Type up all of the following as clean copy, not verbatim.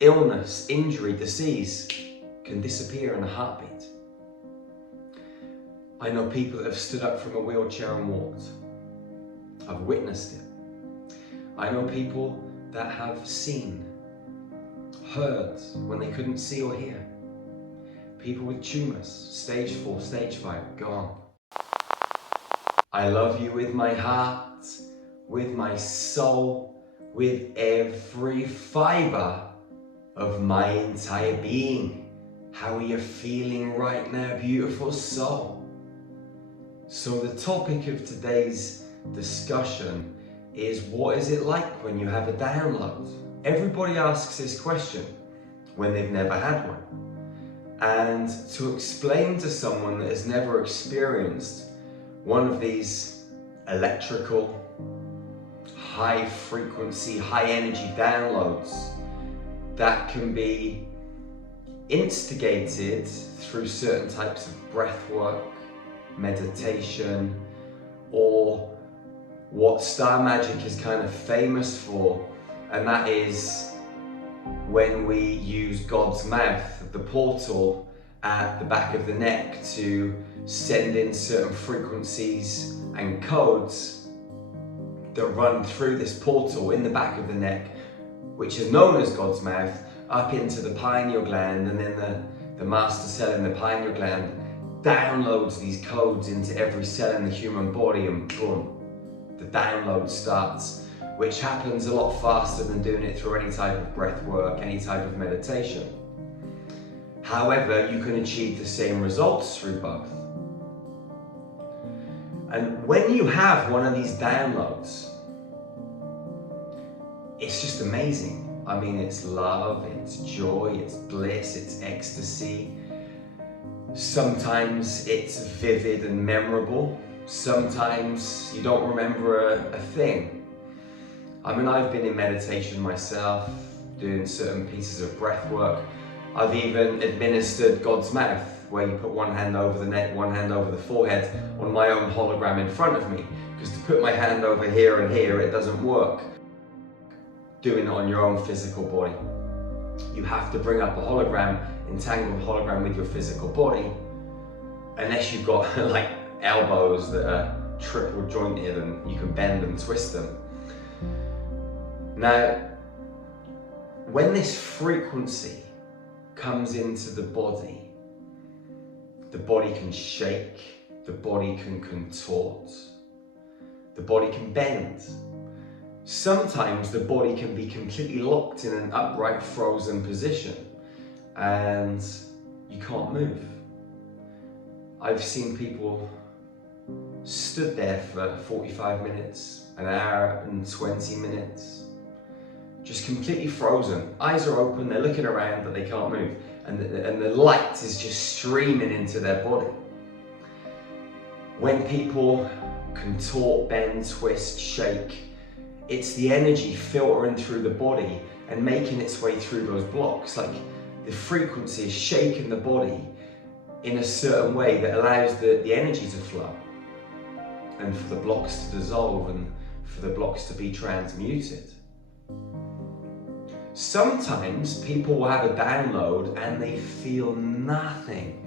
Illness, injury, disease can disappear in a heartbeat. I know people that have stood up from a wheelchair and walked. I've witnessed it. I know people that have seen, heard when they couldn't see or hear. People with tumours, stage 4, stage 5, gone. I love you with my heart, with my soul, with every fibre of my entire being. How are you feeling right now, beautiful soul? So the topic of today's discussion is, what is it like when you have a download? Everybody asks this question when they've never had one. And to explain to someone that has never experienced one of these electrical, high frequency, high energy downloads that can be instigated through certain types of breath work, meditation, or what star magic is kind of famous for, and that is when we use God's mouth, the portal at the back of the neck, to send in certain frequencies and codes that run through this portal in the back of the neck, which is known as God's mouth, up into the pineal gland, and then the master cell in the pineal gland downloads these codes into every cell in the human body, and boom, the download starts, which happens a lot faster than doing it through any type of breath work, any type of meditation. However, you can achieve the same results through both. And when you have one of these downloads, it's just amazing. I mean, it's love, it's joy, it's bliss, it's ecstasy. Sometimes it's vivid and memorable. Sometimes you don't remember a thing. I mean, I've been in meditation myself, doing certain pieces of breath work. I've even administered God's mouth, where you put one hand over the neck, one hand over the forehead, on my own hologram in front of me. Because to put my hand over here and here, it doesn't work doing it on your own physical body. You have to bring up a hologram, entangled hologram with your physical body, unless you've got like elbows that are triple jointed and you can bend and twist them. Now, when this frequency comes into the body can shake, the body can contort, the body can bend. Sometimes the body can be completely locked in an upright, frozen position and you can't move. I've seen people stood there for 45 minutes, an hour and 20 minutes, just completely frozen. Eyes are open, they're looking around, but they can't move. And the light is just streaming into their body. When people contort, bend, twist, shake, it's the energy filtering through the body and making its way through those blocks. Like the frequency is shaking the body in a certain way that allows the energy to flow and for the blocks to dissolve and for the blocks to be transmuted. Sometimes people will have a download and they feel nothing.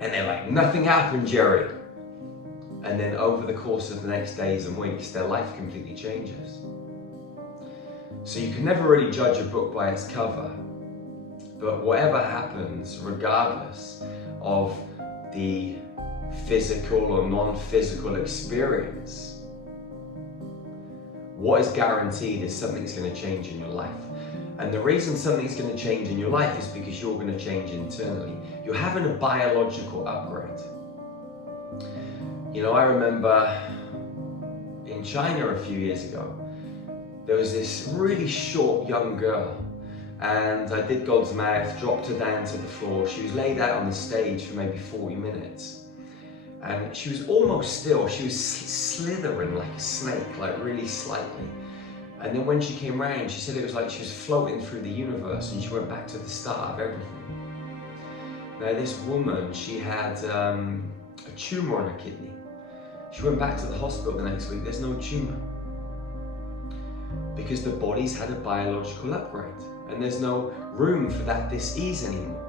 And they're like, nothing happened, Jerry. And then over the course of the next days and weeks, their life completely changes. So you can never really judge a book by its cover, but whatever happens, regardless of the physical or non-physical experience, what is guaranteed is something's going to change in your life. And the reason something's going to change in your life is because you're going to change internally. You're having a biological upgrade. You know, I remember in China a few years ago, there was this really short young girl, and I did God's mouth, dropped her down to the floor. She was laid out on the stage for maybe 40 minutes. And she was almost still. She was slithering like a snake, like really slightly. And then when she came round, she said it was like she was floating through the universe and she went back to the start of everything. Now this woman, she had a tumour on her kidney. She went back to the hospital the next week, there's no tumour. because the body's had a biological upgrade and there's no room for that dis-ease anymore.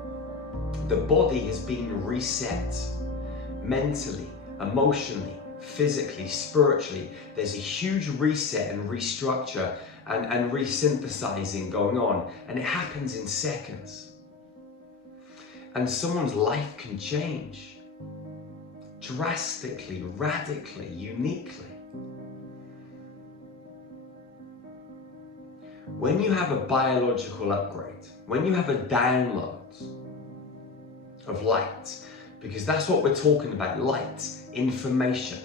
The body has been reset mentally, emotionally, physically, spiritually. There's a huge reset and restructure and resynthesizing going on, and it happens in seconds. And someone's life can change drastically, radically, uniquely. When you have a biological upgrade, when you have a download of light, because that's what we're talking about, light, information.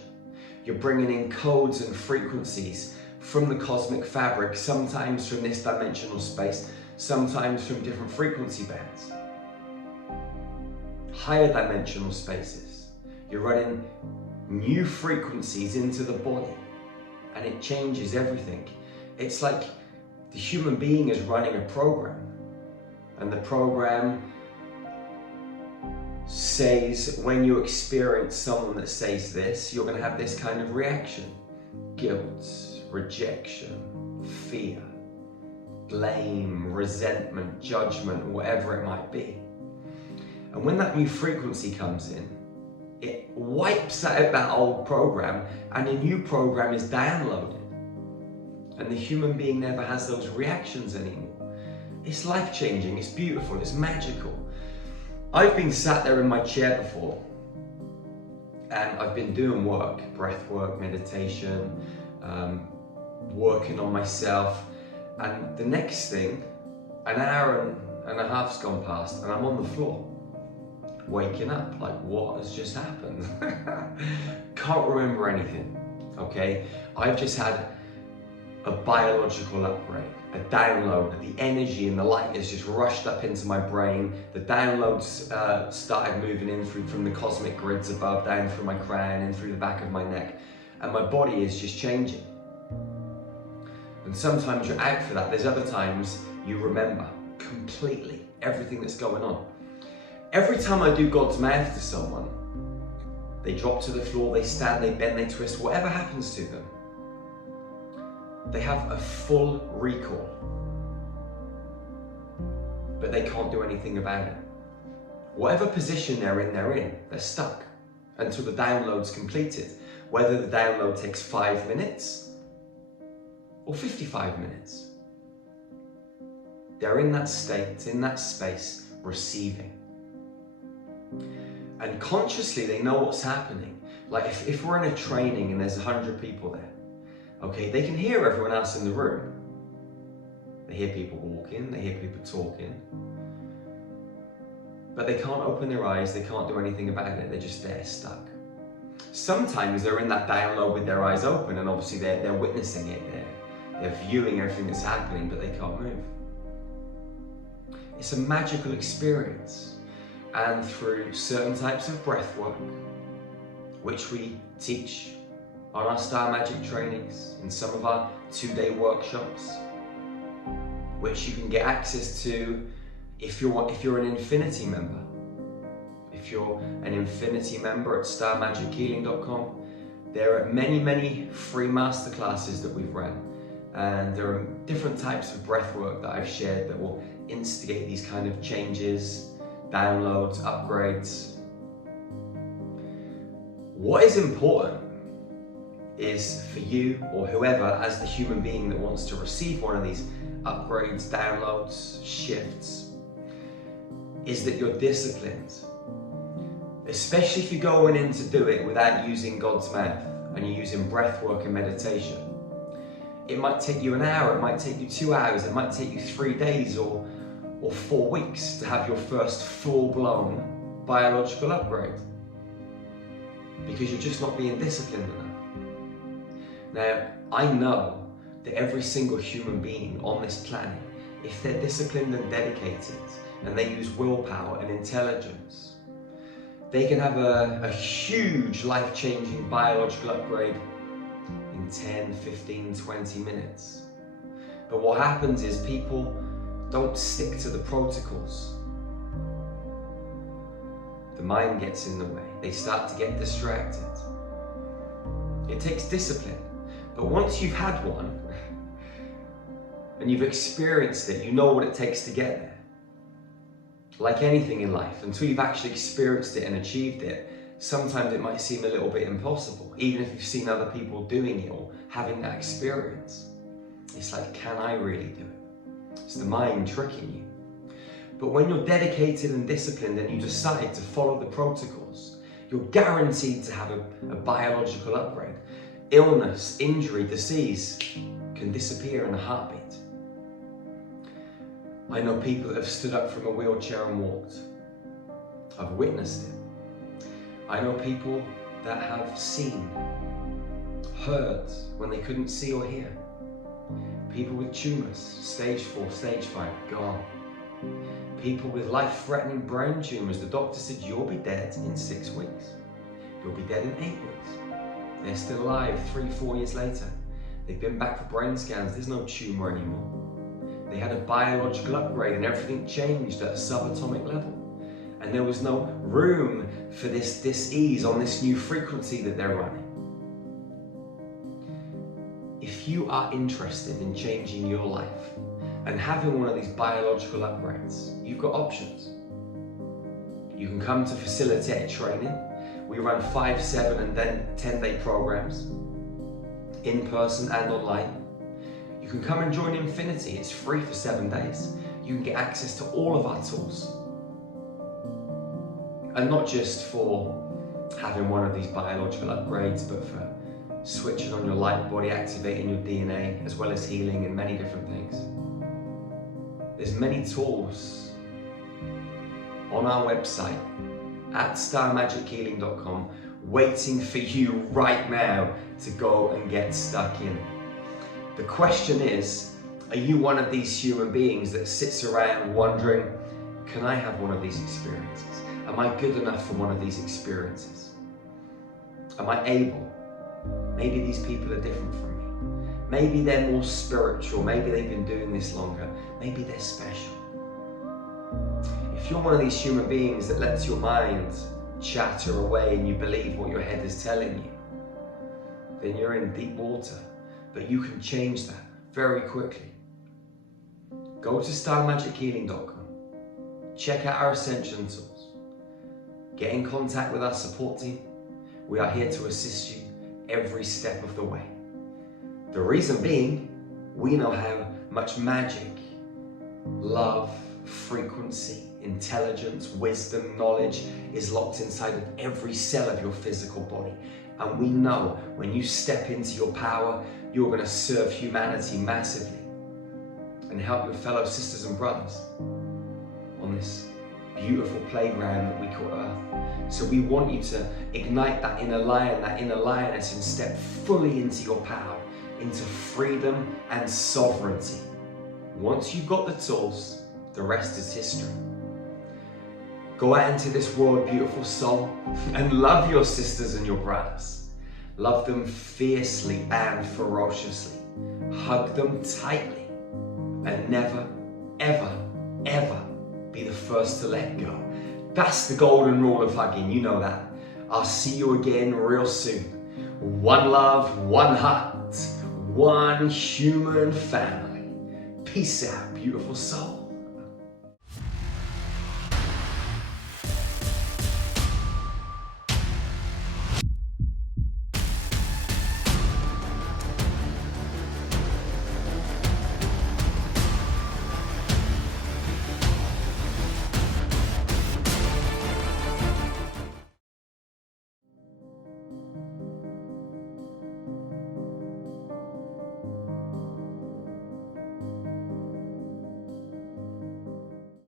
You're bringing in codes and frequencies from the cosmic fabric, sometimes from this dimensional space, sometimes from different frequency bands. Higher dimensional spaces. You're running new frequencies into the body and it changes everything. It's like the human being is running a program, and the program says when you experience someone that says this, you're going to have this kind of reaction. Guilt, rejection, fear, blame, resentment, judgment, whatever it might be. And when that new frequency comes in, it wipes out that old program and a new program is downloaded. And the human being never has those reactions anymore. It's life-changing, it's beautiful, it's magical. I've been sat there in my chair before and I've been doing work, breath work, meditation, working on myself, and the next thing, an hour and a half's gone past and I'm on the floor, waking up, like what has just happened? Can't remember anything, okay? I've just had a biological upgrade, a download. The energy and the light has just rushed up into my brain. The downloads started moving in from the cosmic grids above, down through my crown and through the back of my neck, and my body is just changing. And sometimes you're out for that. There's other times you remember completely everything that's going on. Every time I do God's mouth to someone, they drop to the floor, they stand, they bend, they twist, whatever happens to them, they have a full recall, but they can't do anything about it. Whatever position they're in, they're stuck until the download's completed. Whether the download takes 5 minutes or 55 minutes. They're in that state, in that space, receiving. And consciously they know what's happening. Like if we're in a training and there's 100 people there, okay, they can hear everyone else in the room. They hear people walking, they hear people talking, but they can't open their eyes, they can't do anything about it, they're just there, stuck. Sometimes they're in that download with their eyes open and obviously they're witnessing it, they're viewing everything that's happening, but they can't move. It's a magical experience, and through certain types of breath work, which we teach on our Star Magic trainings, in some of our 2-day workshops, which you can get access to if you're an Infinity member. If you're an Infinity member at starmagichealing.com, there are many free masterclasses that we've run, and there are different types of breath work that I've shared that will instigate these kind of changes, downloads, upgrades. What is important is for you or whoever, as the human being that wants to receive one of these upgrades, downloads, shifts, is that you're disciplined. Especially if you're going in to do it without using God's mouth and you're using breath work and meditation. It might take you an hour, it might take you 2 hours, it might take you 3 days or 4 weeks to have your first full-blown biological upgrade, because you're just not being disciplined enough. Now, I know that every single human being on this planet, if they're disciplined and dedicated, and they use willpower and intelligence, they can have a huge life-changing biological upgrade in 10, 15, 20 minutes. But what happens is people don't stick to the protocols. The mind gets in the way. They start to get distracted. It takes discipline. But once you've had one, and you've experienced it. You know what it takes to get there. Like anything in life, until you've actually experienced it and achieved it, sometimes it might seem a little bit impossible, even if you've seen other people doing it or having that experience. It's like, can I really do it? It's the mind tricking you. But when you're dedicated and disciplined and you decide to follow the protocols, you're guaranteed to have a biological upgrade. Illness, injury, disease can disappear in a heartbeat. I know people that have stood up from a wheelchair and walked. I've witnessed it. I know people that have seen, heard when they couldn't see or hear. People with tumours, stage 4, stage 5, gone. People with life-threatening brain tumours, the doctor said, you'll be dead in 6 weeks. You'll be dead in 8 weeks. They're still alive 3-4 years later. They've been back for brain scans, there's no tumour anymore. They had a biological upgrade and everything changed at a subatomic level. And there was no room for this dis-ease on this new frequency that they're running. If you are interested in changing your life and having one of these biological upgrades, you've got options. You can come to facilitate training. We run 5, 7 and then 10-day programs, in person and online. You can come and join Infinity. It's free for 7 days. You can get access to all of our tools. And not just for having one of these biological upgrades, but for switching on your light body, activating your DNA, as well as healing and many different things. There's many tools on our website at starmagichealing.com waiting for you right now to go and get stuck in. The question is, are you one of these human beings that sits around wondering, can I have one of these experiences? Am I good enough for one of these experiences? Am I able? Maybe these people are different from me. Maybe they're more spiritual. Maybe they've been doing this longer. Maybe they're special. If you're one of these human beings that lets your mind chatter away and you believe what your head is telling you, then you're in deep water. But you can change that very quickly. Go to starmagichealing.com. Check out our Ascension tools. Get in contact with our support team. We are here to assist you every step of the way. The reason being, we know how much magic, love, frequency, intelligence, wisdom, knowledge is locked inside of every cell of your physical body. And we know when you step into your power, you're going to serve humanity massively and help your fellow sisters and brothers on this beautiful playground that we call Earth. So we want you to ignite that inner lion, that inner lioness, and step fully into your power, into freedom and sovereignty. Once you've got the tools, the rest is history. Go out into this world, beautiful soul, and love your sisters and your brothers. Love them fiercely and ferociously. Hug them tightly, and never, ever, ever be the first to let go. That's the golden rule of hugging, you know that. I'll see you again real soon. One love, one heart, one human family. Peace out, beautiful soul.